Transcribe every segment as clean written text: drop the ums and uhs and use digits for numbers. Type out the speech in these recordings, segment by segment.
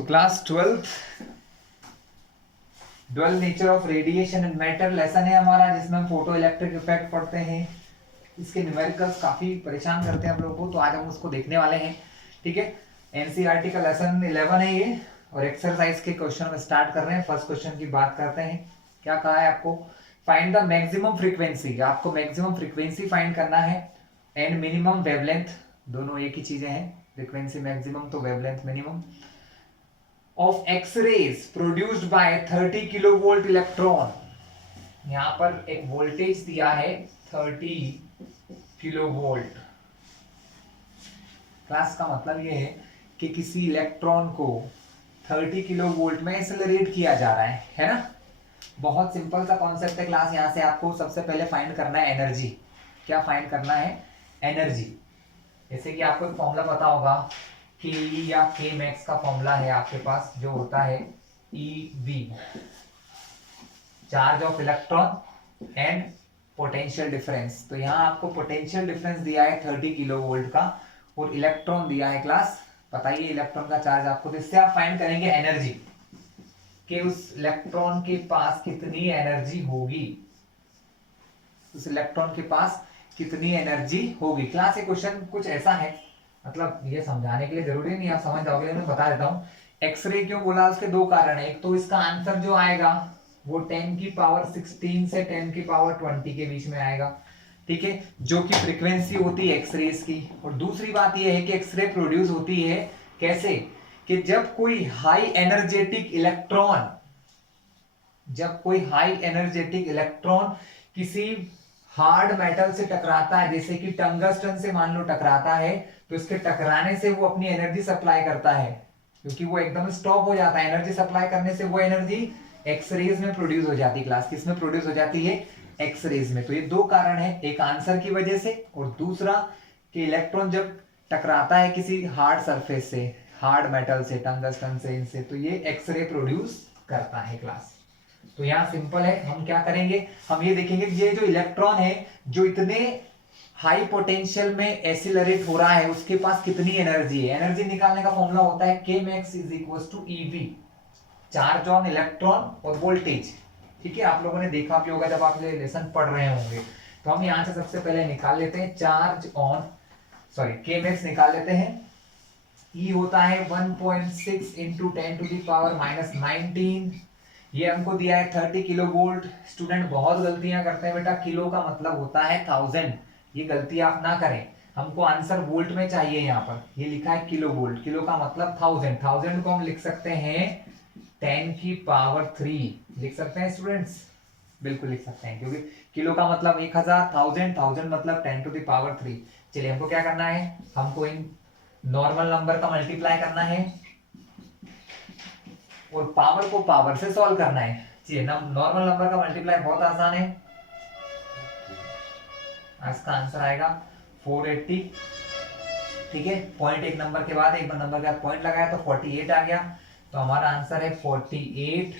So class 12 dual nature of radiation and matter lesson है हमारा, जिसमें हम फोटो इलेक्ट्रिक इफेक्ट पढ़ते हैं। इसके न्यूमेरिकल्स काफी परेशान करते हैं हम लोगों को, तो आज हम उसको देखने वाले हैं। ठीक है, एनसीईआरटी का लेसन 11 है ये, और एक्सरसाइज के क्वेश्चन में स्टार्ट कर रहे हैं। फर्स्ट क्वेश्चन की बात करते हैं। क्या कहा है आपको? Find the maximum frequency. आपको मैक्सिमम फ्रीक्वेंसी फाइंड करना है एंड मिनिमम वेवलेंथ, दोनों एक ही चीजें हैं। फ्रीक्वेंसी मैक्सिमम तो wavelength minimum of X-rays produced by 30 kilovolt electron. यहां पर एक वोल्टेज दिया है 30 किलोवोल्ट। क्लास का मतलब ये है कि किसी इलेक्ट्रॉन को 30 किलोवोल्ट में एक्सेलरेट किया जा रहा है ना। बहुत सिंपल सा कॉन्सेप्ट है क्लास। यहां से आपको सबसे पहले फाइंड करना है एनर्जी। क्या फाइंड करना है? एनर्जी। जैसे कि आपको एक फॉर्मूला पता होगा, के या के मैक्स का फॉर्मूला है आपके पास, जो होता है EV, charge of electron and potential difference. तो यहाँ आपको पोटेंशियल डिफरेंस दिया है 30 किलोवोल्ट का, और इलेक्ट्रॉन दिया है क्लास, बताइए इलेक्ट्रॉन का चार्ज आपको। तो इससे आप फाइंड करेंगे एनर्जी, कि उस इलेक्ट्रॉन के पास कितनी एनर्जी होगी, उस इलेक्ट्रॉन के पास कितनी एनर्जी होगी। क्लास ये क्वेश्चन कुछ ऐसा है, मतलब ये समझाने के लिए जरूरी नहीं, आप समझ जाओगे, मैं बता देता हूँ। एक्सरे क्यों बोला, उसके दो कारण है। एक तो इसका आंसर जो आएगा वो 10 की पावर 16 से 10 की पावर 20 के बीच में आएगा। ठीक है, जो कि फ्रीक्वेंसी होती है एक्सरेज की। और दूसरी बात ये है कि एक्सरे प्रोड्यूस होती है कैसे, कि जब कोई हाई एनर्जेटिक इलेक्ट्रॉन, जब कोई हाई एनर्जेटिक इलेक्ट्रॉन किसी हार्ड मेटल से टकराता है, जैसे कि टंगस्टन से मान लो टकराता है, तो इसके टकराने से वो अपनी एनर्जी सप्लाई करता है, क्योंकि वो एकदम स्टॉप हो जाता है। एनर्जी सप्लाई करने से वो एनर्जी एक्सरेज में प्रोड्यूस हो जाती है। क्लास किस में प्रोड्यूस हो जाती है? एक्सरेज में। तो ये दो कारण है, एक आंसर की वजह से, और दूसरा कि इलेक्ट्रॉन जब टकराता है किसी हार्ड सरफेस से, हार्ड मेटल से, टंगस्टन से, इनसे, तो ये एक्सरे प्रोड्यूस करता है क्लास। तो यहाँ सिंपल है, हम क्या करेंगे, हम ये देखेंगे कि ये जो इलेक्ट्रॉन है जो इतने हाई पोटेंशियल में एक्सीलरेट हो रहा है, उसके पास कितनी एनर्जी है। एनर्जी निकालने का फॉर्मूला होता है K max is equal to EV, charge on electron और वोल्टेज। ठीक है, आप लोगों ने देखा भी होगा जब आप ये लेसन पढ़ रहे होंगे। तो हम यहाँ से सबसे पहले निकाल लेते हैं charge on, sorry K max निकाल लेते हैं। E होता है 1.6 into 10 to the power minus 19। ये हमको दिया है 30 किलो वोल्ट। स्टूडेंट बहुत गलतियां करते हैं बेटा, किलो का मतलब होता है 1000, ये गलती आप ना करें। हमको आंसर वोल्ट में चाहिए। यहाँ पर ये लिखा है किलो वोल्ट, किलो का मतलब 1000। 1000 को हम लिख सकते हैं 10 की पावर 3, लिख सकते हैं स्टूडेंट्स, बिल्कुल लिख सकते हैं, क्योंकि किलो का मतलब 1000, 1000 मतलब 10 टू द पावर 3। चलिए, हमको क्या करना है, हमको इन नॉर्मल नंबर का मल्टीप्लाई करना है और पावर को पावर से सॉल्व करना है। चलिए, नॉर्मल नंबर का मल्टीप्लाई बहुत आसान है। इसका आंसर आएगा 480। ठीक है, पॉइंट एक नंबर के बाद, एक नंबर के बाद पॉइंट लगाया तो 48 आ गया। तो हमारा आंसर है 48।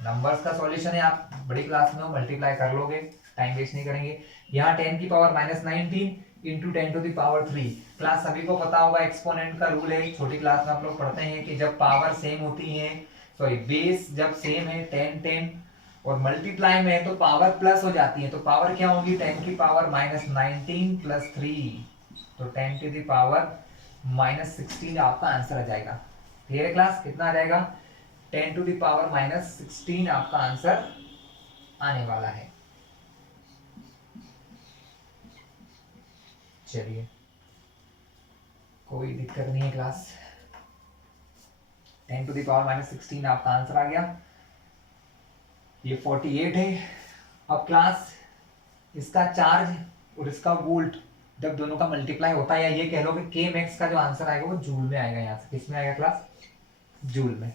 नंबर्स का सॉल्यूशन है, आप बड़ी क्लास में हो, मल्टीप्लाई कर लोगे, टाइम वेस्ट नहीं करेंगे। यहाँ 10 की power minus 19 into 10 to the power 3। Class सभी को पता होगा, एक्सपोनेंट का रूल है, छोटी क्लास में आप लोग पढ़ते हैं कि जब पावर सेम होती है, सॉरी बेस जब सेम है 10 10 और मल्टीप्लाई में है तो पावर प्लस हो जाती है। तो पावर क्या होगी? 10 की पावर माइनस 19 प्लस 3, तो 10 टू द पावर माइनस 16 आपका आंसर आ जाएगा। क्लियर है क्लास? कितना आ जाएगा? 10 टू द पावर माइनस 16 आपका आंसर आने वाला है। चलिए, कोई दिक्कत नहीं है class. 10 to the power minus 16 आपका आंसर आ गया। ये 48 है। अब क्लास इसका चार्ज और इसका वोल्ट जब दोनों का मल्टीप्लाई होता है, या ये कह लो कि K max का जो आंसर आएगा वो जूल में आएगा। यहाँ से किस में आएगा क्लास? जूल में।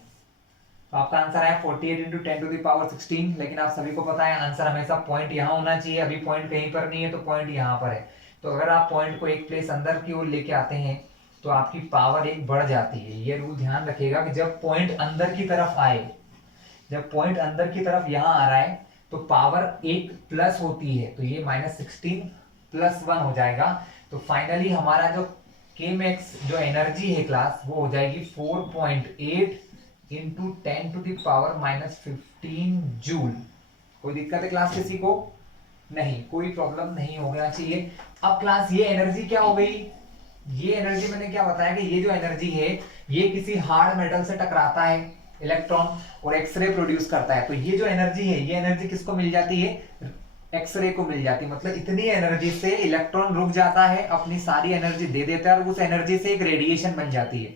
तो आपका आंसर आया 48 इंटू 10 टू द पावर 16। लेकिन आप सभी को पता है आंसर हमेशा पॉइंट यहाँ होना चाहिए। अभी पॉइंट कहीं पर नहीं है, तो पॉइंट यहाँ पर है। तो अगर आप पॉइंट को एक प्लेस अंदर की ओर लेके आते हैं तो आपकी पावर एक बढ़ जाती है। ये रूल ध्यान रखिएगा कि जब पॉइंट अंदर की तरफ आए, जब पॉइंट अंदर की तरफ यहाँ आ रहा है तो पावर एक प्लस होती है, तो ये माइनस 16 प्लस 1 हो जाएगा। तो फाइनली हमारा जो के मैक्स जो एनर्जी है क्लास वो हो जाएगी 4.8 इंटू 10⁻⁻15 जूल। कोई दिक्कत है क्लास किसी को? नहीं, कोई प्रॉब्लम नहीं होना चाहिए। अब क्लास ये एनर्जी क्या हो गई? ये एनर्जी मैंने क्या बताया कि ये जो एनर्जी है ये किसी हार्ड मेटल से टकराता है इलेक्ट्रॉन और एक्सरे प्रोड्यूस करता है। तो ये जो एनर्जी है ये एनर्जी किसको मिल जाती है? एक्सरे को मिल जाती है। मतलब इतनी एनर्जी से इलेक्ट्रॉन रुक जाता है, अपनी सारी एनर्जी दे देता है और उस एनर्जी से एक रेडिएशन बन जाती है।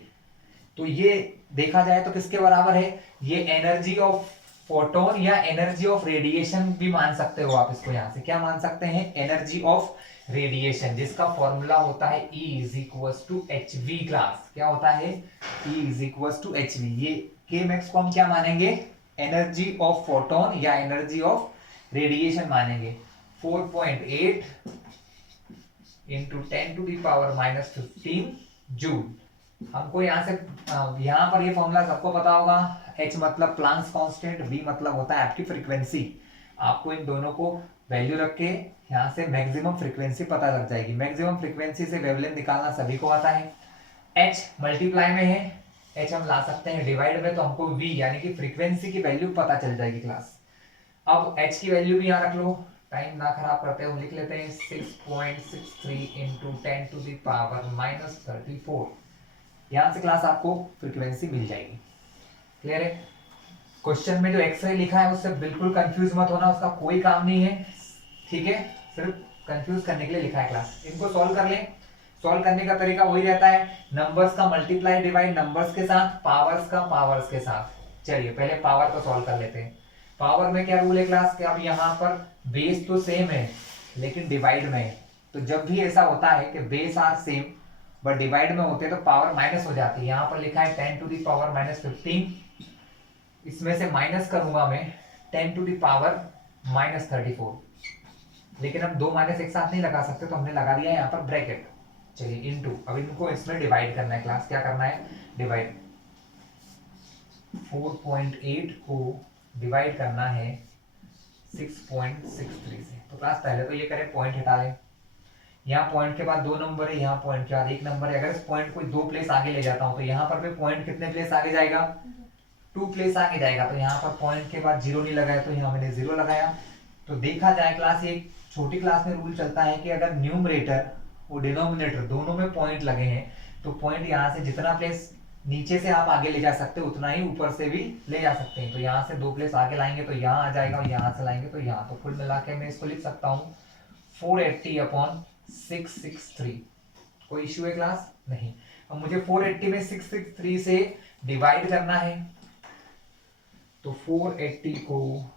तो ये देखा जाए तो किसके बराबर है? ये एनर्जी ऑफ फोटोन या एनर्जी ऑफ रेडिएशन भी मान सकते हो आप इसको। यहां से क्या मान सकते हैं? एनर्जी ऑफ रेडिएशन, जिसका फॉर्मूला होता है E is equal to H V. Class क्या होता है? E is equal to H V. ये के मैक्स को हम क्या मानेंगे? एनर्जी ऑफ फोटोन या एनर्जी ऑफ रेडिएशन मानेंगे। 4.8 इंटू 10⁻⁻15 जूल। हमको यहाँ से यहाँ पर ये फॉर्मूला सबको पता होगा। H मतलब प्लांक्स कांस्टेंट, V मतलब होता है आपकी फ्रीक्वेंसी। आपको इन दोनों को वैल्यू रख के यहाँ से मैक्सिमम फ्रीक्वेंसी पता लग जाएगी। मैक्सिमम फ्रीक्वेंसी से वेवलेंथ निकालना सभी को आता है। H मल्टीप्लाई में है, H हम ला सकते हैं डिवाइड में, तो हमको V यानी कि फ्रीक्वेंसी की वैल्यू पता चल जाएगी क्लास। अब H की वैल्यू भी यहाँ रख लो, टाइम ना खराब करते हुए लिख लेते हैं 6.63 इंटू 10⁻⁻34। यहां से क्लास आपको फ्रीक्वेंसी मिल जाएगी। क्लियर है? क्वेश्चन में जो एक्सरे लिखा है उससे बिल्कुल कंफ्यूज मत होना, उसका कोई काम नहीं है, ठीक है? सिर्फ कंफ्यूज करने के लिए लिखा है क्लास। इनको सॉल्व कर लें। सॉल्व करने का तरीका वही रहता है, नंबर्स का मल्टीप्लाई डिवाइड नंबर्स के साथ, पावर्स का पावर्स के साथ। चलिए पहले पावर को सॉल्व कर लेते हैं। पावर में क्या रूल है क्लास? कि अब यहाँ पर बेस तो सेम है लेकिन डिवाइड में है। तो जब भी ऐसा होता है कि base are same but divide में होते हैं तो पावर माइनस हो जाती है। यहाँ पर लिखा है 10⁻⁻15, इसमें से माइनस करूंगा मैं 10⁻⁻34, लेकिन हम दो माइनस एक साथ नहीं लगा सकते तो हमने लगा दिया यहाँ पर ब्रैकेट। चलिए इनटू, अब इनको इसमें डिवाइड करना है क्लास। क्या करना है? डिवाइड। 4.8 को डिवाइड करना है 6.63 से। तो क्लास पहले तो ये करें, पॉइंट हटा लें। यहाँ पॉइंट के बाद दो नंबर है, यहाँ पॉइंट के बाद एक नंबर है। अगर इस पॉइंट को दो प्लेस आगे ले जाता हूँ तो यहाँ पर भी पॉइंट कितने प्लेस आगे जाएगा? 2 प्लेस आगे जाएगा। तो यहाँ पर पॉइंट के बाद जीरो नहीं लगाया तो यहाँ मैंने जीरो लगाया। तो देखा जाए क्लास, ये छोटी क्लास में रूल चलता है कि अगर न्यूमरेटर और डिनोमिनेटर दोनों में पॉइंट लगे हैं तो पॉइंट यहाँ से जितना प्लेस नीचे से आप आगे ले जा सकते हो उतना ही ऊपर से भी ले जा सकते हैं। तो यहाँ से दो प्लेस आगे लाएंगे तो यहाँ आ जाएगा और यहाँ से लाएंगे तो यहाँ। तो कुल मिला के मैं इसको लिख सकता हूँ 480/663। कोई इश्यू है क्लास? नहीं। अब मुझे 480 में 663 से डिवाइड करना है, तो 480 को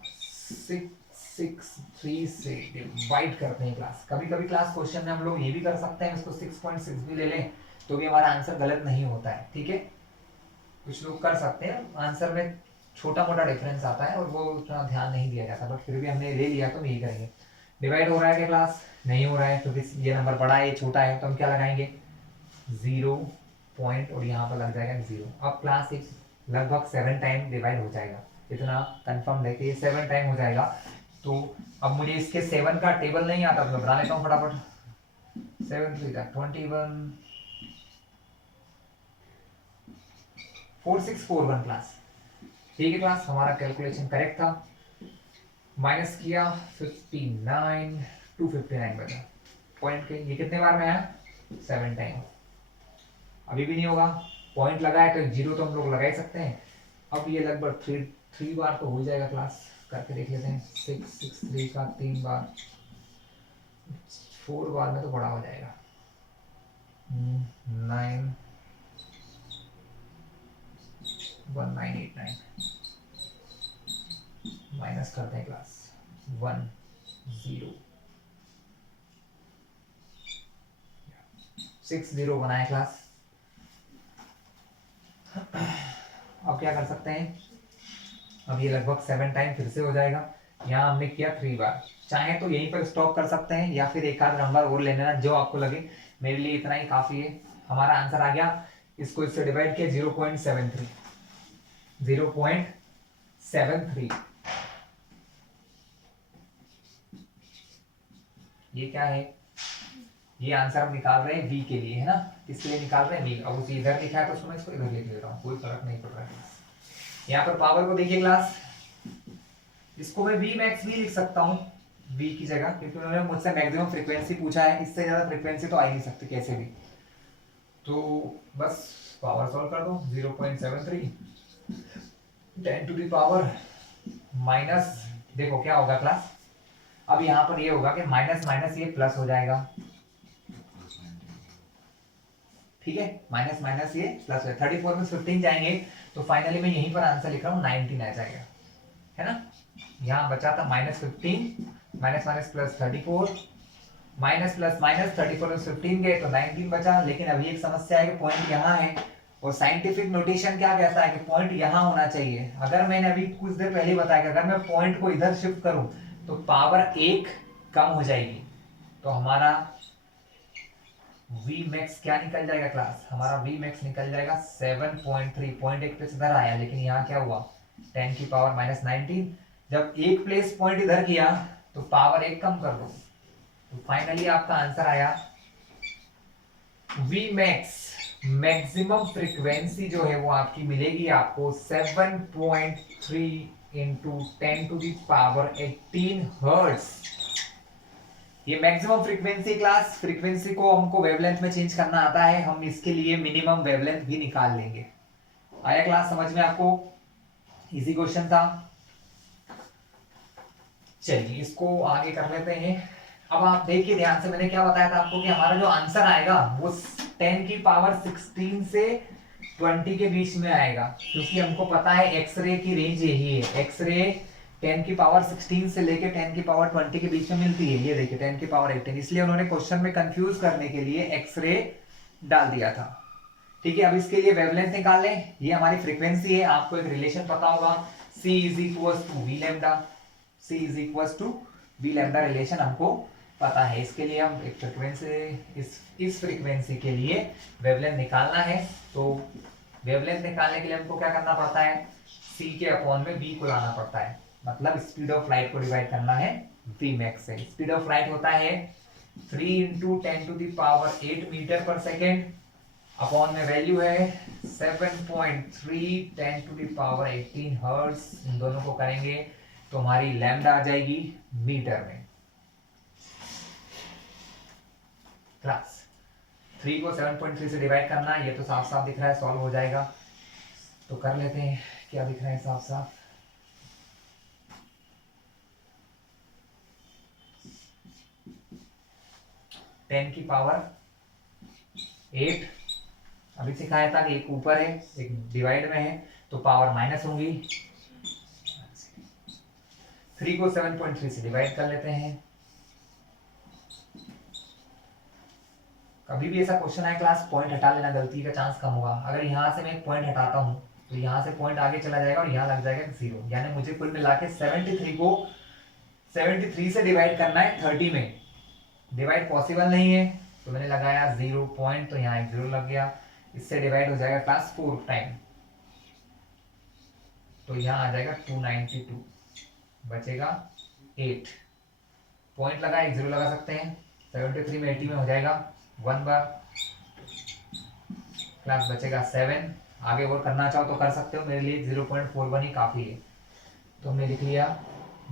663 से डिवाइड करते हैं क्लास। कभी कभी क्लास क्वेश्चन में हम लोग ये भी कर सकते हैं, इसको 6.6 भी ले लें तो भी हमारा आंसर गलत नहीं होता है, ठीक है? कुछ लोग कर सकते हैं, आंसर में छोटा मोटा डिफरेंस आता है और वो उतना ध्यान नहीं दिया जाता, बट फिर भी हमने ले लिया तो यही करेंगे। डिवाइड हो रहा है क्या क्लास? नहीं हो रहा है, क्योंकि ये नंबर बड़ा है ये छोटा है, तो हम क्या लगाएंगे? 0 पॉइंट और यहाँ पर लग जाएगा 0। अब क्लास एक लगभग 7 टाइम डिवाइड हो जाएगा, इतना कंफर्म है कि ये 7 टाइम हो जाएगा। तो अब मुझे इसके 7 का टेबल नहीं आता तो मैं बना लेता हूँ फटाफट। 7 3 21 4641 क्लास। ठीक है क्लास, हमारा कैलकुलेशन करेक्ट था। माइनस किया 59 259 बचा पॉइंट के। ये कितने बार में आया? 7 टाइम। अभी भी नहीं होगा, पॉइंट लगा है तो जीरो तो हम लोग लगा ही सकते हैं। अब ये लगभग 3 बार तो हो जाएगा क्लास, करके देख लेते हैं। 663 का 3 बार, 4 बार में तो बड़ा हो जाएगा। 9 1989 माइनस करते हैं क्लास 1 0 6 0 बनाए क्लास। अब क्या कर सकते हैं? अब ये लगभग 7 टाइम फिर से हो जाएगा। यहाँ हमने किया 3 बार। चाहे तो यहीं पर स्टॉप कर सकते हैं या फिर एक आध नंबर और ले लेना जो आपको लगे। मेरे लिए इतना ही काफी है। हमारा आंसर आ गया, इसको इससे डिवाइड किया 0.73 0.73। ये क्या है? ये आंसर हम निकाल रहे हैं v के लिए, है ना, किसके लिए निकाल रहे हैं v। अब उसे इधर लिखा है तो उसमें इसको इधर लिख ले रहा हूँ, कोई फर्क नहीं पड़ रहा है। यहाँ पर पावर को देखिए क्लास, इसको मैं v max भी लिख सकता हूँ v की जगह, क्योंकि उन्होंने मुझसे मैक्सिमम फ्रीक्वेंसी पूछा है, इससे ज्यादा फ्रीक्वेंसी तो आ ही नहीं सकती कैसे भी। तो बस पावर सॉल्व कर दो, 0.73 10 टू द पावर माइनस, देखो क्या होगा क्लास, अब यहाँ पर ये होगा कि माइनस माइनस ये प्लस हो जाएगा, ठीक है, माइनस माइनस ये प्लस है, 34 में 15 जाएंगे तो फाइनली मैं यहीं पर आंसर लिख रहा हूँ 19 आ जाएगा, है ना। यहाँ बचा था -15 minus minus plus 34 minus plus minus 34 में 15 गए तो 19 बचा। लेकिन अभी एक समस्या है कि पॉइंट यहाँ है और साइंटिफिक नोटेशन क्या कहता है कि पॉइंट यहाँ होना चाहिए। अगर मैंने अभी कुछ देर पहले बताया कि अगर मैं पॉइंट को इधर शिफ्ट करूं तो पावर 1 कम हो जाएगी, तो हमारा V max क्या निकल जाएगा क्लास, हमारा V max निकल जाएगा 7.3, पॉइंट एक प्लेस इधर आया लेकिन यहाँ क्या हुआ 10 की पावर माइनस 19, जब एक प्लेस पॉइंट इधर किया तो पावर 1 कम कर दो, तो फाइनली आपका आंसर आया V max मैक्सिमम फ्रीक्वेंसी जो है वो आपकी मिलेगी आपको 7.3 into 10 to the power 18 hertz. ये मैक्सिमम फ्रीक्वेंसी क्लास, फ्रीक्वेंसी को हमको वेवलेंथ में चेंज करना आता है, हम इसके लिए मिनिमम वेवलेंथ भी निकाल लेंगे। आया क्लास समझ में आपको, इजी क्वेश्चन था। चलिए इसको आगे कर लेते हैं। अब आप देखिए ध्यान से, मैंने क्या बताया था आपको कि हमारा जो आंसर आएगा वो 10 की पावर 16 से 20 के बीच में आएगा, क्योंकि हमको पता है एक्सरे की रेंज यही है, एक्सरे 10 की पावर 16 से लेके 10 की पावर 20 के बीच में मिलती है। ये देखिए 10 की पावर 18, इसलिए उन्होंने क्वेश्चन में कंफ्यूज करने के लिए एक्सरे डाल दिया था। ठीक है, अब इसके लिए वेवलेंथ निकाल लें। ये हमारी फ्रीक्वेंसी है, आपको एक रिलेशन पता होगा, C is equals to V lambda, C is equals to V lambda relation हमको पता है। इसके लिए हम एक फ्रीक्वेंसी, इस फ्रीक्वेंसी के लिए वेवलेंथ निकालना है, तो वेवलेंथ निकालने के लिए हमको क्या करना पड़ता है, C के अपॉन में V को लाना पड़ता है, मतलब स्पीड ऑफ लाइट को डिवाइड करना है V मैक्स से। स्पीड ऑफ लाइट होता है 3 into 10 to the power 8 metre per second, upon में वैल्यू है 7.3 10 टू द पावर 18 हर्ट्ज। इन दोनों को करेंगे तो हमारी लैम्डा आ जाएगी मीटर में। क्लास 3 को 7.3 से डिवाइड करना, ये तो साफ साफ दिख रहा है, सॉल्व हो जाएगा। तो कर लेते हैं, क्या दिख रहा है साफ साफ, टेन की पावर 8, अभी सिखाया था कि एक ऊपर है एक डिवाइड में है तो पावर माइनस होंगी। 3 को 7.3 से डिवाइड कर लेते हैं। कभी भी ऐसा क्वेश्चन आए क्लास, पॉइंट हटा लेना, गलती का चांस कम होगा। अगर यहाँ से मैं एक पॉइंट हटाता हूँ तो यहाँ से पॉइंट आगे चला जाएगा और यहाँ लग जाएगा 0, यानी मुझे कुल मिला के 73 को 73 से डिवाइड करना है 30 में। डिवाइड पॉसिबल नहीं है तो मैंने लगाया 0 पॉइंट, तो यहाँ एक 0 लग गया, इससे डिवाइड हो जाएगा क्लास 4 टाइम, तो यहाँ आ जाएगा 292, बचेगा 8 पॉइंट लगा, एक 0 लगा सकते हैं, 73 में 80 में हो जाएगा 1 बार, क्लास बचेगा 7। आगे और करना चाहो तो कर सकते हो, मेरे लिए 0.41 ही काफी है, तो हमने लिख लिया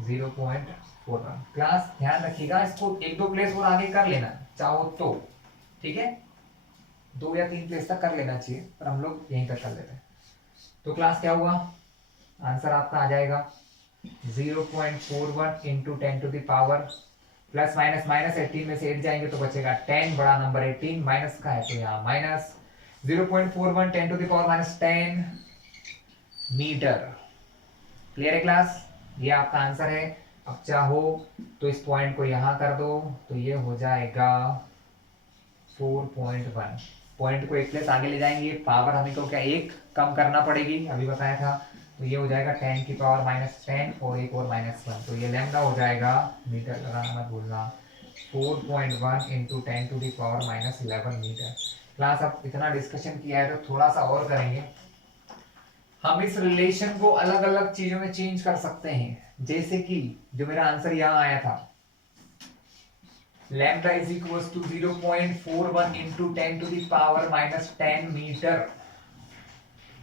0.41। क्लास ध्यान रखिएगा, इसको एक दो प्लेस और आगे कर लेना चाहो तो, ठीक है, 2 या 3 प्लेस तक कर लेना चाहिए, पर हम लोग यहीं तक कर लेते हैं। तो क्लास क्या हुआ, आंसर आपका आ जाएगा 0.41 into 10 to the power plus minus minus 18 में से 8 जाएंगे तो बचेगा 10, बड़ा नंबर 18, माइनस का है तो यहाँ minus 0.41 10 to the power minus 10 metre. Clear है क्लास, ये आपका आंसर है। अब चाहो तो इस पॉइंट को यहाँ कर दो तो ये हो जाएगा 4.1, पॉइंट को एक प्लेस आगे ले जाएंगे, पावर हमें को क्या एक कम करना पड़ेगी, अभी बताया था, तो ये हो जाएगा 10 की पावर माइनस 10 और एक और -1, तो ये लैम्डा हो जाएगा, मीटर लगाना मत भूलना, 4.1 into 10 to the power minus 11 metre. Class अब इतना डिस्कशन किया है तो थोड़ा सा और करेंगे। हम इस रिलेशन को अलग अलग चीजों में चेंज कर सकते हैं, जैसे कि जो मेरा आंसर यहाँ आया था, lambda is equal to 0.41 into 10 to the power minus 10 metre.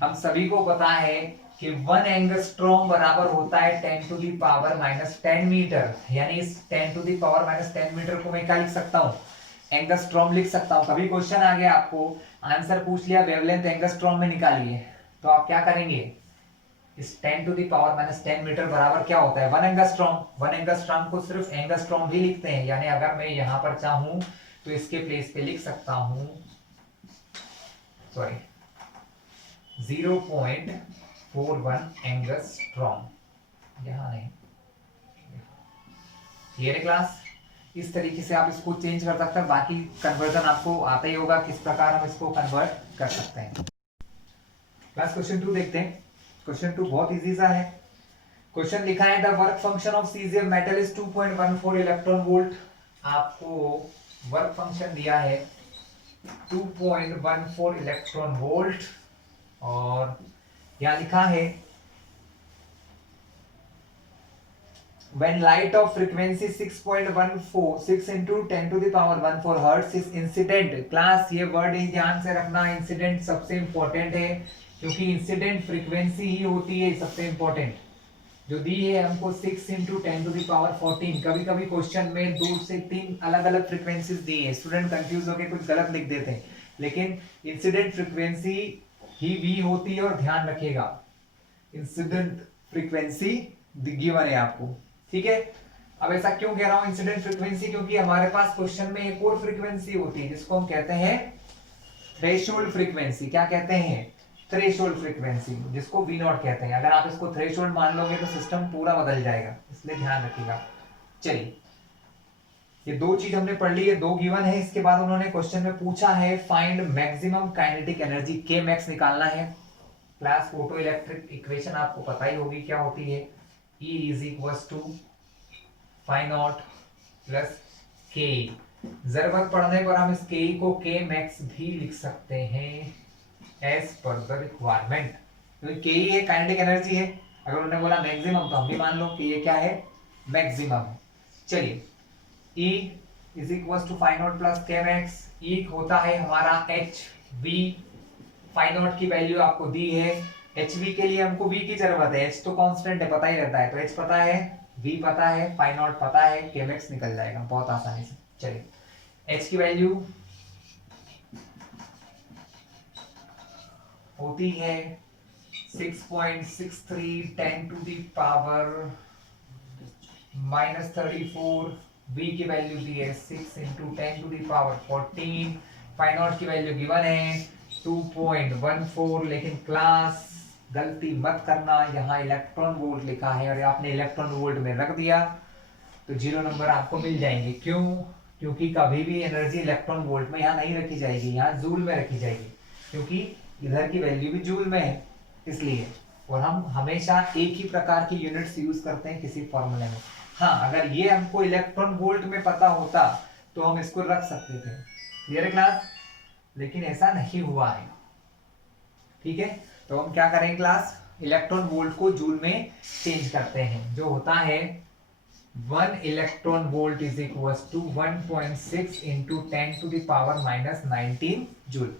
हम सभी को पता है कि 1 एंगस्ट्रॉम बराबर होता है 10 to the power minus 10 metre, यानी इस 10 to the power minus 10 metre को मैं क्या लिख सकता हूँ, एंगस्ट्रॉम लिख सकता हूँ। कभी क्वेश्चन आ गया आपको आंसर पूछ लिया वेवलेंथ एंगस्ट्रॉम में निकालिए, तो आप क्या करेंगे, इस 10 to the power minus 10 metre बराबर क्या होता है 1 एंगस्ट्रॉम। 1 एंगस्ट्रॉम को सिर्फ एंगस्ट्रॉम भी लिखते हैं, यानी अगर मैं यहां पर चाहूं तो इसके प्लेस पे लिख सकता हूं, सॉरी 0.41 एंगस्ट्रॉम, यहां नहीं, क्लियर है क्लास। इस तरीके से आप इसको चेंज कर सकते हैं, बाकी कन्वर्जन आपको आता ही होगा किस प्रकार हम इसको कन्वर्ट कर सकते हैं। क्लास क्वेश्चन 2 देखते हैं। क्वेश्चन 2 बहुत इजी सा है। क्वेश्चन लिखा है the work function of caesium metal is 2.14 electron volt. आपको वर्क फंक्शन दिया है 2.14 इलेक्ट्रॉन वोल्ट, और यहां लिखा है when light of frequency 6.146 into 10 to the power 14 hertz is incident। Class ये वर्ड ही ध्यान से रखना, इंसिडेंट सबसे इंपॉर्टेंट है, क्योंकि इंसिडेंट फ्रीक्वेंसी ही होती है सबसे इंपॉर्टेंट। जो दी है हमको 6 इंटू 10 टू दी पावर 14। कभी कभी क्वेश्चन में 2 से 3 अलग अलग फ्रीक्वेंसीज दी है, स्टूडेंट कंफ्यूज होकर कुछ गलत लिख देते हैं, लेकिन इंसिडेंट फ्रीक्वेंसी ही भी होती है, और ध्यान रखिएगा इंसिडेंट फ्रीक्वेंसी गिवन है आपको, ठीक है। अब ऐसा क्यों कह रहा हूं इंसिडेंट फ्रीक्वेंसी, क्योंकि हमारे पास क्वेश्चन में एक और फ्रीक्वेंसी होती है जिसको हम कहते हैं थ्रेशोल्ड फ्रीक्वेंसी। क्या कहते हैं, थ्रेशोल्ड फ्रीक्वेंसी, जिसको वी नॉट कहते हैं। अगर आप इसको थ्रेशोल्ड मान लोगे तो सिस्टम पूरा बदल जाएगा, इसलिए ध्यान रखिएगा। चलिए, ये दो चीज हमने पढ़ ली है, दो गिवन है। इसके बाद उन्होंने क्वेश्चन में पूछा है फाइंड मैक्सिमम काइनेटिक एनर्जी, के मैक्स निकालना है। क्लास फोटो इलेक्ट्रिक इक्वेशन आपको पता ही होगी क्या होती है, E is equals to phi naught plus K। जरूरत पड़ने पर हम इस K को K max भी लिख सकते हैं as per the requirement, क्योंकि K ही है काइनेटिक एनर्जी है। अगर उन्होंने बोला मैक्सिमम तो हम भी मान लो कि ये क्या है, मैक्सिमम। चलिए, E is equals to phi naught plus K max। E होता है हमारा HV, phi naught की वैल्यू आपको दी है। HV के लिए हमको V की जरूरत है, H तो कांस्टेंट है पता ही रहता है, तो H पता है, V पता है, phi naught पता है, K max निकल जाएगा बहुत आसानी से। चलिए, H की वैल्यू होती है 6.63 10 to the power minus 34। V की वैल्यू दी है 6 into 10 to the power 14। phi naught की वैल्यू गिवन है 2.14, लेकिन क्लास गलती मत करना, यहाँ इलेक्ट्रॉन वोल्ट लिखा है और आपने इलेक्ट्रॉन वोल्ट में रख दिया तो 0 नंबर आपको मिल जाएंगे। क्यों, क्योंकि कभी भी एनर्जी इलेक्ट्रॉन वोल्ट में यहाँ नहीं रखी जाएगी, यहाँ जूल में रखी जाएगी, क्योंकि इधर की वैल्यू भी जूल में है इसलिए। और हम हमेशा एक ही प्रकार की यूनिट्स यूज करते हैं किसी फॉर्मूले में। हाँ, अगर ये हमको इलेक्ट्रॉन वोल्ट में पता होता तो हम इसको रख सकते थे, क्लियर है क्लास, लेकिन ऐसा नहीं हुआ है, ठीक है। तो हम क्या करेंगे क्लास, इलेक्ट्रॉन वोल्ट को जूल में चेंज करते हैं, जो होता है 1 electron volt is equal to 1.6 into 10 to the power minus 19 joule.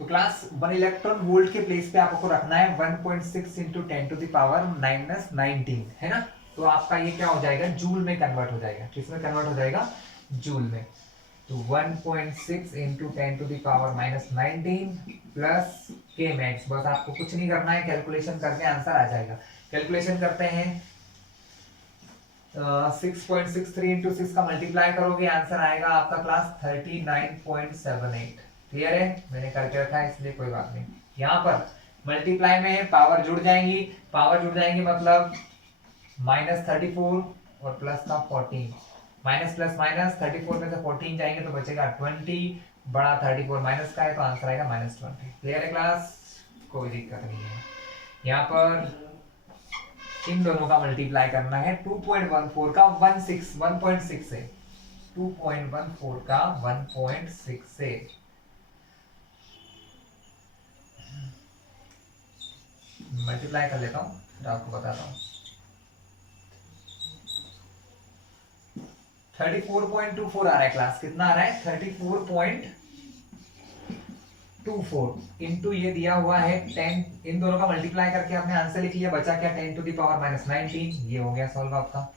तो क्लास 1 इलेक्ट्रॉन वोल्ट के प्लेस पे आपको रखना है 1.6 into 10 to the power minus 19, है ना। तो आपका ये क्या हो जाएगा, जूल में कन्वर्ट हो जाएगा। किसमें कन्वर्ट हो जाएगा, जूल में। तो 1.6 into 10 to the power minus 19 plus K max. बस आपको कुछ नहीं करना है, कैलकुलेशन करके आंसर आ जाएगा। कैलकुलेशन करते हैं 6.63 इंटू 6 का मल्टीप्लाई करोगे, आंसर आएगा आपका क्लास 39.78। क्लियर है, मैंने करके रखा है इसलिए कोई बात नहीं। यहाँ पर मल्टीप्लाई में है, पावर जुड़ जाएंगी, पावर जुड़ जाएंगी मतलब माइनस 34 और प्लस का 14, माइनस प्लस माइनस 34 में से 14 जाएंगे तो बचेगा 20, बड़ा 34 माइनस का है तो आंसर आएगा माइनस 20। क्लियर है क्लास, कोई दिक्कत नहीं है। यहाँ पर इन दोनों का मल्टीप्लाई करना है, 2.14 का 1.6 से, 2.14 का 1.6 से। मल्टीप्लाई कर लेता हूँ फिर आपको बताता हूँ। 34.24 आ रहा है क्लास, कितना आ रहा है 34.24 इंटू ये दिया हुआ है 10, इन दोनों का मल्टीप्लाई करके आपने आंसर लिख लिया, बचा क्या 10 टू द पावर माइनस 19, ये हो गया सॉल्व आपका।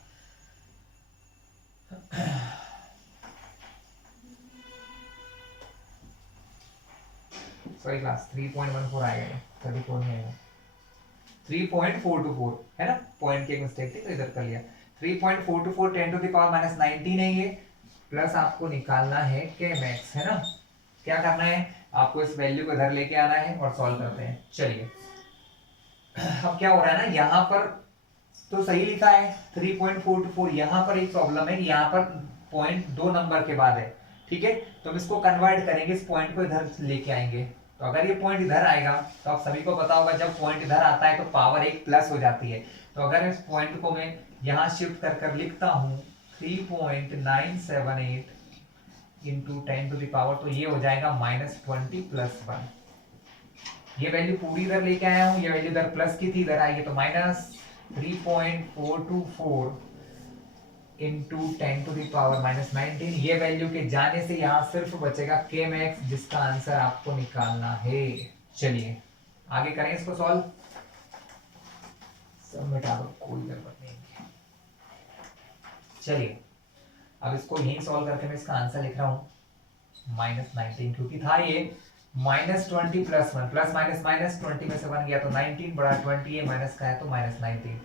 सॉरी क्लास 3.14 आएगा, ये 34 नहीं आएगा, 3.424 है ना, पॉइंट की एक मिस्टेक थी तो इधर कर लिया। 3.424 10 टू द पावर माइनस 19 है ये, प्लस आपको निकालना है के मैक्स, है ना। क्या करना है आपको, इस वैल्यू को इधर लेके आना है और सॉल्व करते हैं। चलिए अब क्या हो रहा है ना, यहाँ पर तो सही लिखा है 3.424, यहाँ पर एक प्रॉब्लम है कि यहाँ पर पॉइंट 2 नंबर के बाद है, ठीक है। तो हम इसको कन्वर्ट करेंगे, इस पॉइंट को इधर लेके आएंगे। तो अगर ये पॉइंट इधर आएगा तो आप सभी को पता होगा जब पॉइंट इधर आता है तो पावर एक प्लस हो जाती है। तो अगर इस पॉइंट को मैं यहाँ शिफ्ट कर कर लिखता हूँ 3.978 इंटू 10 टू द पावर, तो ये हो जाएगा -20 + 1। ये वैल्यू पूरी इधर लेके आया हूँ, ये वैल्यू इधर प्लस की थी, इधर आएगी तो -3.424 इंटू 10 टू द पावर -19। ये वैल्यू के जाने से यहाँ सिर्फ बचेगा के मैक्स, जिसका आंसर आपको निकालना है। चलिए आगे करें इसको सॉल्व, सब मिटा दो, कोई जरूरत नहीं है। चलिए अब इसको यही सॉल्व करके मैं इसका आंसर लिख रहा हूँ -19, क्योंकि था ये -20 + 1, प्लस माइनस माइनस 20 में से 1 गया तो 19 बड़ा 20 है, माइनस का है तो -19।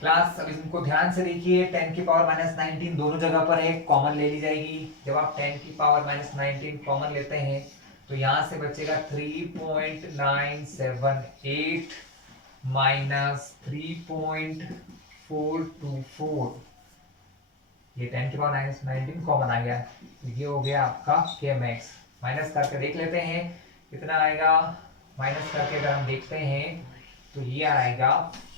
क्लास अब इनको ध्यान से देखिए, 10 की पावर -19 दोनों जगह पर है, कॉमन ले ली जाएगी। जब आप 10 की पावर -19 कॉमन लेते हैं तो यहाँ से बचेगा 3.978 -3.424, ये 10 की पावर -19 कॉमन आ गया, तो ये हो गया आपका के मैक्स। माइनस करके देख लेते हैं कितना आएगा, माइनस करके अगर हम देखते हैं तो ये आएगा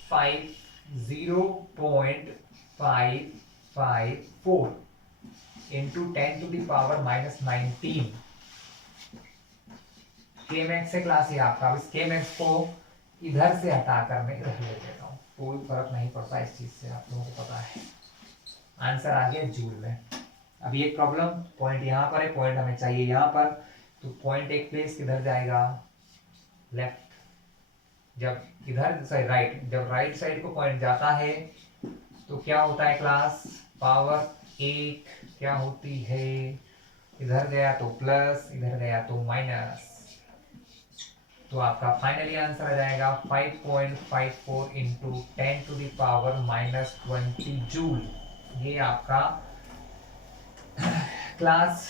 50.554 इंटू 10 टू द पावर -19। के मैक्स है क्लास ये आपका। अब इस के मैक्स को इधर से हटाकर मैं इधर ले लेता हूँ, कोई फर्क नहीं पड़ता इस चीज से, आप लोगों को पता है। आंसर आ गया जूल में। अभी एक प्रॉब्लम, पॉइंट यहाँ पर है, पॉइंट हमें चाहिए यहाँ पर, तो पॉइंट एक प्लेस किधर जाएगा, लेफ्ट। जब इधर सॉरी राइट, जब राइट साइड को पॉइंट जाता है तो क्या होता है क्लास, पावर एक क्या होती है, इधर गया तो प्लस, इधर गया तो माइनस। तो आपका फाइनली आंसर आ जाएगा 5.54 into 10 to the power -20 joule. ये आपका क्लास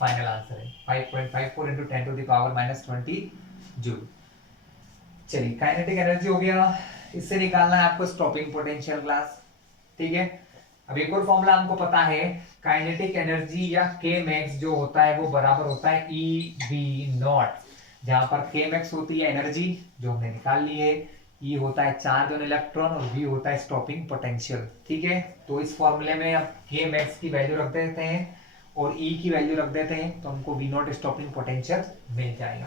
फाइनल आंसर है, 5.54 into 10 to the power -20 joule. चलिए काइनेटिक एनर्जी हो गया, इससे निकालना है आपको स्टॉपिंग पोटेंशियल क्लास, ठीक है। अब एक और फॉर्मूला हमको पता है, काइनेटिक एनर्जी या के मैक्स जो होता है वो बराबर होता है EV0, जहां पर के मैक्स होती है एनर्जी जो हमने निकाल ली है, E होता है चार्ज ऑन इलेक्ट्रॉन और V होता है स्टॉपिंग पोटेंशियल, ठीक है। तो इस फॉर्मूले में अब के मैक्स की वैल्यू रख देते हैं और E की वैल्यू रख देते हैं, तो हमको V0 स्टॉपिंग पोटेंशियल मिल जाएगा।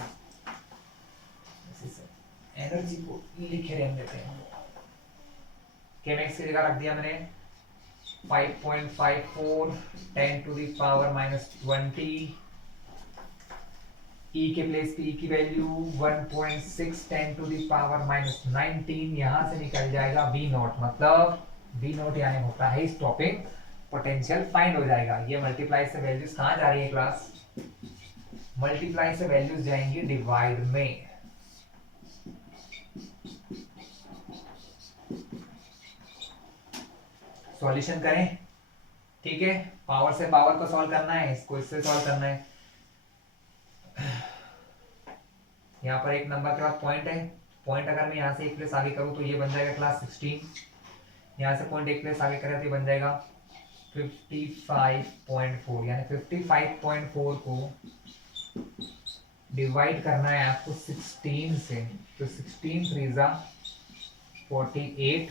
एनर्जी को लिखे रहने देते हैं, के मैक्स की जगह रख दिया मैंने 5.54 10 टू द पावर -20, E के प्लेस पे E की वैल्यू 1.6 10 टू द पावर -19, यहां से निकल जाएगा V0, मतलब V0 यानी होता है स्टॉपिंग पोटेंशियल फाइंड हो जाएगा। ये मल्टीप्लाई से वैल्यूज कहां जा रही है क्लास, मल्टीप्लाई से वैल्यूज जाएंगी डिवाइड में। सॉल्यूशन करें, ठीक है। पावर से पावर को सॉल्व करना है, इसको इससे सॉल्व करना है। यहाँ पर एक नंबर के बाद पॉइंट है, पॉइंट अगर मैं यहाँ से एक प्लेस आगे करूँ तो ये बन जाएगा क्लास 16, यहाँ से पॉइंट एक प्लेस आगे करें तो ये बन जाएगा 55.4, यानी 55.4 को डिवाइड करना है आपको 16 से, तो 16 3 48,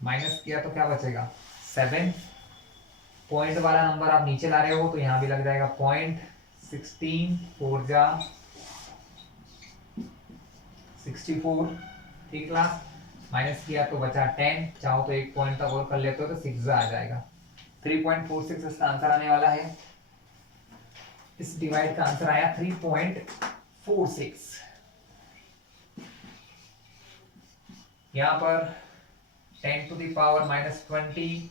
माइनस किया तो क्या बचेगा 7, पॉइंट वाला नंबर आप नीचे ला रहे हो तो यहाँ भी लग जाएगा पॉइंट, 16 4 64, ठीक क्लास। माइनस किया तो बचा 10, चाहो तो एक पॉइंट तक और कर लेते हो तो 6 आ जाएगा। 3.46 इसका आंसर आने वाला है। इस डिवाइड का आंसर आया 3.46। यहां पर 10 टू द पावर -20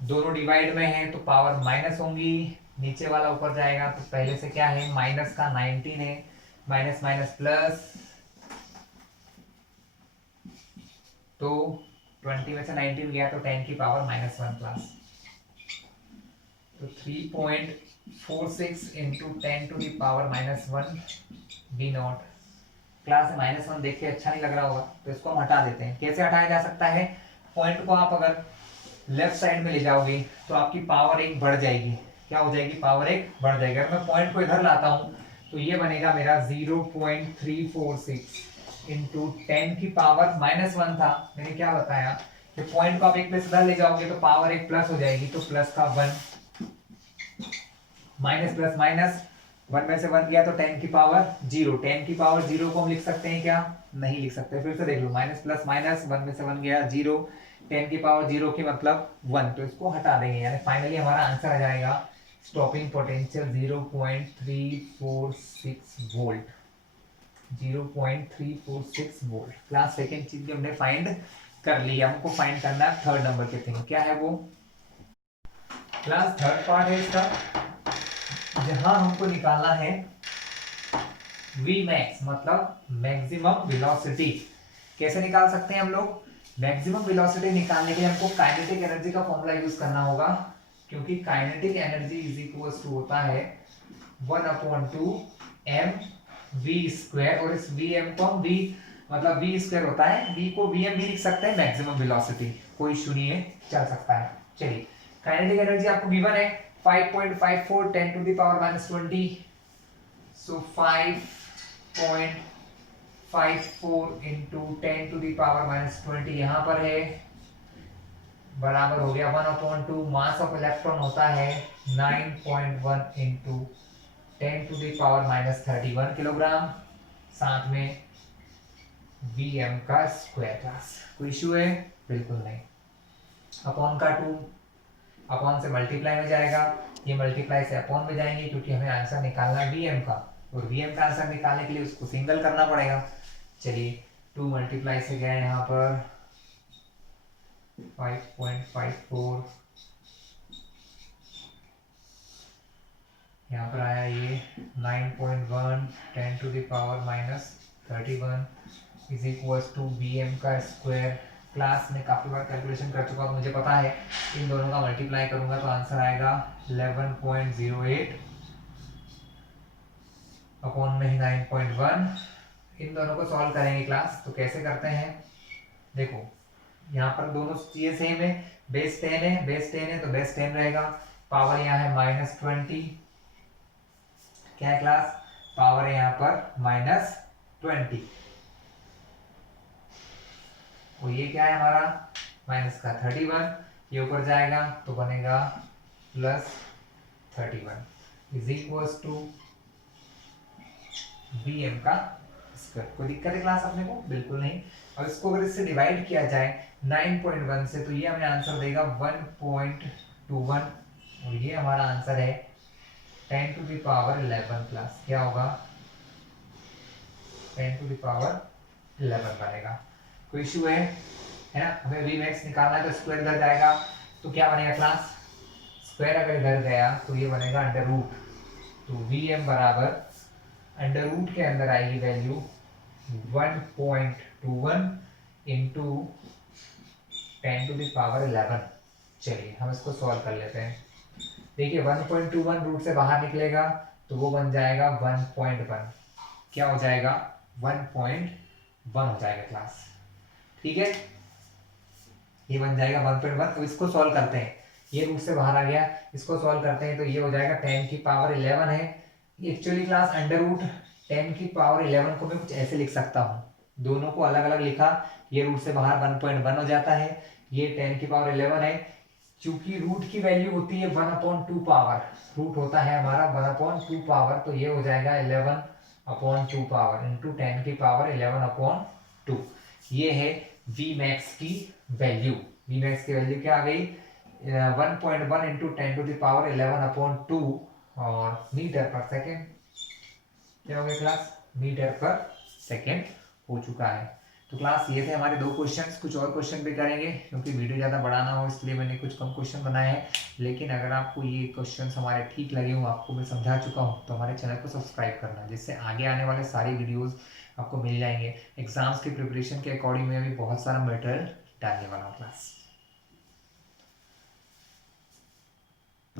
दोनों डिवाइड में है तो पावर माइनस होंगी, नीचे वाला ऊपर जाएगा तो पहले से क्या है माइनस का 19 है, माइनस माइनस प्लस, तो 20 में से 19 गया तो 10 की पावर -1 प्लस, तो 3.46 into 10 to the power -1 B naught. Class में -1 देख के अच्छा नहीं लग रहा होगा तो इसको हम हटा देते हैं। कैसे हटाया जा सकता है, पॉइंट को आप अगर लेफ्ट साइड में ले जाओगे तो आपकी पावर एक बढ़ जाएगी। क्या हो जाएगी, पावर एक बढ़ जाएगी। अगर मैं पॉइंट को इधर लाता हूं तो ये बनेगा मेरा 0.346 इंटू 10 की पावर -1 था। मैंने क्या बताया कि पॉइंट को आप एक प्लस इधर ले जाओगे तो पावर एक प्लस हो जाएगी, तो प्लस का 1, माइनस प्लस माइनस, 1 में से 1 गया तो 10 की पावर 0। 10 की पावर 0 को हम लिख सकते हैं क्या, नहीं लिख सकते। फिर से देख लो, माइनस प्लस माइनस, 1 में से 1 गया 0, 10 की पावर 0 की मतलब 1, तो इसको हटा देंगे। यानी फाइनली हमारा आंसर आ जाएगा stopping potential 0.346 volt, 0.346 volt. Class second चीज भी हमने फाइंड कर ली। हमको फाइंड करना है थर्ड नंबर के थिंग, क्या है वो, क्लास थर्ड पार्ट है इसका, जहां हमको निकालना है Vmax मतलब मैक्सिमम वेलोसिटी। कैसे निकाल सकते हैं हम लोग, मैक्सिमम वेलोसिटी निकालने के लिए हमको काइनेटिक एनर्जी का फॉर्मूला यूज करना होगा, क्योंकि kinetic energy is equals to होता है 1/2 mv², और इस vm को हम v मतलब v² होता है, v को vm भी लिख सकते हैं, मैक्सिमम वेलोसिटी कोई इशू नहीं है, चल सकता है। चलिए, काइनेटिक एनर्जी आपको गिवन है 5.54 10 to the power -20, so 5.54 into 10 to the power -20 यहाँ पर है, बराबर हो गया 1/2। मास ऑफ इलेक्ट्रॉन होता है 9.1 into 10 to the power -31 kilogram, साथ में Vm का स्क्वायर क्लास। कोई इशू है, बिल्कुल नहीं। अपॉन का 2 अपॉन से मल्टीप्लाई में जाएगा, ये मल्टीप्लाई से अपॉन में जाएंगे, क्योंकि हमें आंसर निकालना है Vm का, और Vm का आंसर निकालने के लिए उसको सिंगल करना पड़ेगा। चलिए, 2 मल्टीप्लाई से गया यहाँ पर 5.54, यहाँ पर आया ये 9.1 10 to the power -31 is equals to Vm का स्क्वायर। क्लास में काफी बार कैलकुलेशन कर चुका हूँ, मुझे पता है। इन दोनों का मल्टीप्लाई करूंगा तो आंसर आएगा 11.08 अपॉन में ही 9.1। इन दोनों को सॉल्व करेंगे क्लास, तो कैसे करते हैं, देखो यहाँ पर दोनों चीजें सेम है, बेस 10 है, बेस 10 है तो बेस 10 रहेगा, पावर यहाँ है -20, क्या है क्लास, पावर है यहाँ पर -20, और ये क्या है हमारा माइनस का 31, ये ऊपर जाएगा तो बनेगा +31 इज इक्वल्स टू Vm का स्क्वायर। कोई दिक्कत है क्लास अपने को, बिल्कुल नहीं। और इसको अगर इससे डिवाइड किया जाए 9.1 से तो ये हमें आंसर देगा 1.21, और ये हमारा आंसर है 10 टू द पावर 11 प्लस, क्या होगा 10 टू द पावर 11 बनेगा। कोई इशू है ना, हमें Vmax निकालना है तो स्क्वायर इधर जाएगा तो क्या बनेगा क्लास, स्क्वायर अगर इधर गया तो ये बनेगा √, तो Vm बराबर √, के अंदर आएगी value 1.21 into 10 to the power 11। चलिए हम इसको सॉल्व कर लेते हैं। देखिए 1.21 रूट से बाहर निकलेगा तो वो बन जाएगा 1.1, क्या हो जाएगा 1.1 हो जाएगा क्लास, ठीक है, ये बन जाएगा 1.1। तो इसको सॉल्व करते हैं, ये रूट से बाहर आ गया, इसको सॉल्व करते हैं तो ये हो जाएगा 10 की पावर 11 है। एक्चुअली क्लास √10 की पावर 11 को मैं कुछ ऐसे लिख सकता हूँ, दोनों को अलग अलग लिखा, ये रूट से बाहर 1.1 हो जाता है, ये 10 की पावर 11 है। क्योंकि रूट की वैल्यू होती है 1/2 पावर, रूट होता है हमारा 1/2 पावर, तो ये हो जाएगा 11/2 पावर इंटू 10 की पावर 11/2। ये है Vmax की वैल्यू। Vmax की वैल्यू क्या आ गई 1.1 इंटू 10⁻11/2 और मीटर पर सेकेंड, क्या हो गया क्लास, मीटर पर सेकेंड हो चुका है। तो क्लास ये थे हमारे 2 क्वेश्चंस, कुछ और क्वेश्चन भी करेंगे क्योंकि वीडियो ज़्यादा बड़ा ना हो इसलिए मैंने कुछ कम क्वेश्चन बनाए हैं। लेकिन अगर आपको ये क्वेश्चंस हमारे ठीक लगे हो, आपको मैं समझा चुका हूँ, तो हमारे चैनल को सब्सक्राइब करना, जिससे आगे आने वाले सारी वीडियोस आपको मिल जाएंगे। एग्जाम्स की प्रिपरेशन के अकॉर्डिंग में भी बहुत सारा मटेरियल डालने वाला हूँ क्लास।